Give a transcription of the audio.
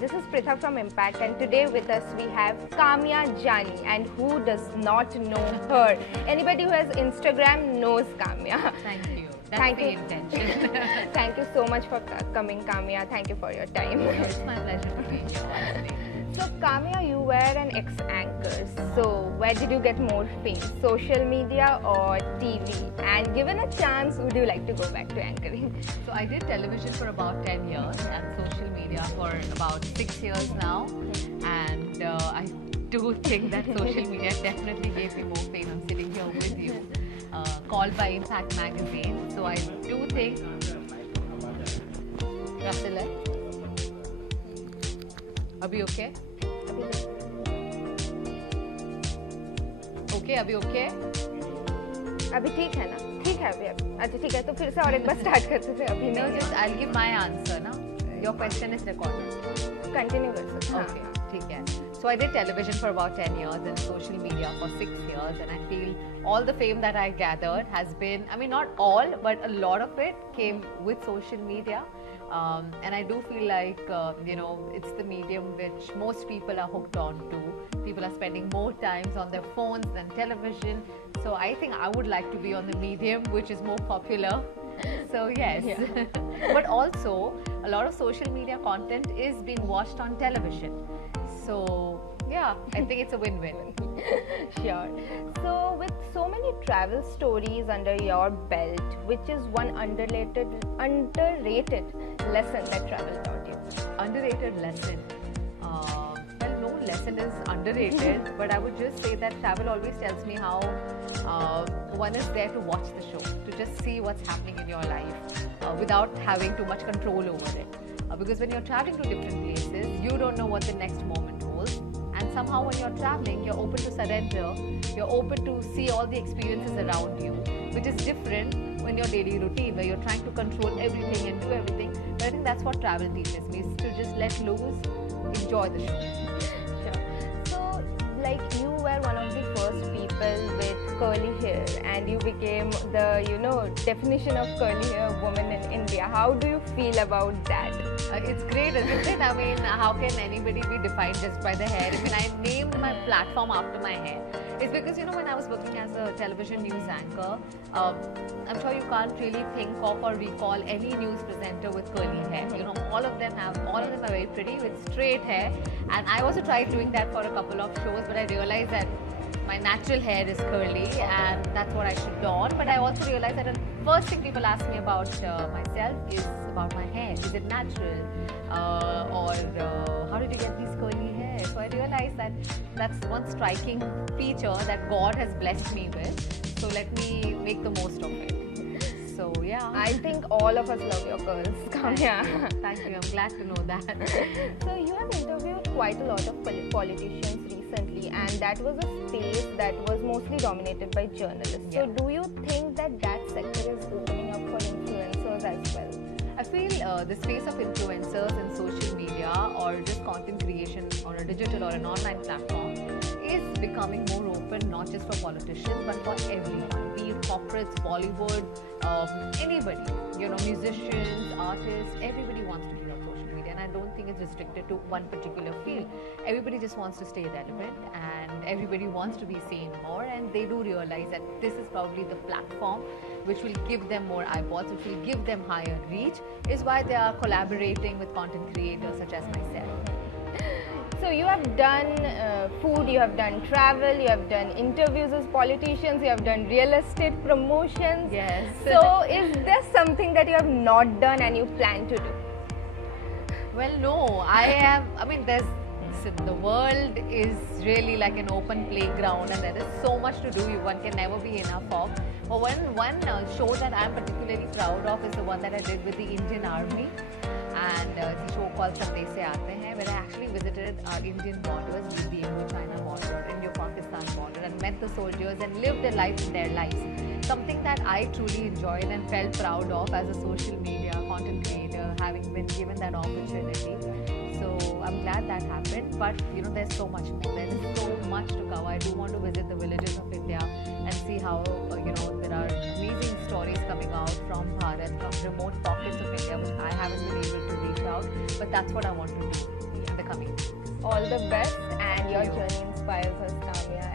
this is Pritha from Impact, and today with us we have Kamya Jani, and who does not know her? Anybody who has Instagram knows Kamya. Thank you. That's Thank the you. intention. Thank you so much for coming, Kamya. Thank you for your time. It's my pleasure to be here, honestly. So Kamya, you were an ex-anchor. So where did you get more fame? Social media or TV? And given a chance, would you like to go back to anchoring? So I did television for about 10 years and social media for about 6 years now. And I do think that social media definitely gave me more fame. I'm sitting here with you, called by Impact Magazine. So I do think... Russell, Abhi okay? Okay, अभी okay? अभी ठीक है ना? ठीक है अभी अच्छा ठीक है तो फिर से और एक बार start करते थे अभी No, नहीं just I'll give my answer ना. Your question is recorded. continue कर सकते हैं Okay, ठीक है. So I did television for about 10 years and social media for 6 years, and I feel all the fame that I gathered has been, I mean not all, but a lot of it came with social media. And I do feel like, it's the medium which most people are hooked on to. People are spending more times on their phones than television. So I think I would like to be on the medium which is more popular. So yes. Yeah. But also, a lot of social media content is being watched on television. So yeah, I think it's a win-win. Sure. So with so many travel stories under your belt, which is one underrated lesson that travel taught you? Underrated lesson. Well, no lesson is underrated, but I would just say that travel always tells me how one is there to watch the show, to just see what's happening in your life without having too much control over it. Because when you're traveling to different places, you don't know what the next moment holds. And somehow when you're traveling, you're open to surrender, you're open to see all the experiences around you, which is different when your daily routine, where you're trying to control everything and do everything. But I think that's what travel teaches me, is to just let loose, enjoy the show. Sure. So, like you were one of the first people with curly hair, and you became the, definition of curly hair woman in India. How do you feel about that? It's great, isn't it? I mean, how can anybody be defined just by the hair? I mean, I named my platform after my hair. It's because, when I was working as a television news anchor, I'm sure you can't really think of or recall any news presenter with curly hair. All of them are very pretty with straight hair. And I also tried doing that for a couple of shows, but I realized that my natural hair is curly and that's what I should don. But I also realized that the first thing people ask me about myself is about my hair. Is it natural? Or how did you get these curly hair? So I realized that that's one striking feature that God has blessed me with. So let me make the most of it. So yeah. I think all of us love your curls, Kamya. Thank you. I'm glad to know that. So you have interviewed quite a lot of politicians recently, and that was a space that was mostly dominated by journalists. Yeah. So do you think that sector is opening up for influencers as well? I feel the space of influencers in social media or just content creation on a digital or an online platform is becoming more open, not just for politicians but for everyone, be it corporates, Bollywood, anybody, musicians, artists, everybody wants to be on social media, and I don't think it's restricted to one particular field. Everybody just wants to stay relevant and everybody wants to be seen more, and they do realize that this is probably the platform which will give them more eyeballs, which will give them higher reach, is why they are collaborating with content creators such as myself. So you have done food, you have done travel, you have done interviews as politicians, you have done real estate promotions. Yes. So is there something that you have not done and you plan to do? Well, no, the world is really like an open playground and there is so much to do, one can never be enough of. But one show that I'm particularly proud of is the one that I did with the Indian Army, and it's a show called Sandese Aate Hain, where I actually visited our Indian borders, with the Indo-China border, Indo-Pakistan border, and met the soldiers and lived their lives in their lives. Something that I truly enjoyed and felt proud of as a social media content creator, having been given that opportunity. So I'm glad that happened, but there's so much more. There is so much to cover. I do want to visit the villages of India and see how there are amazing stories coming out from Bharat, from remote pockets of India, which I haven't been able to reach out. But that's what I want to do. all the best, and your you. journey inspires us, Kamya.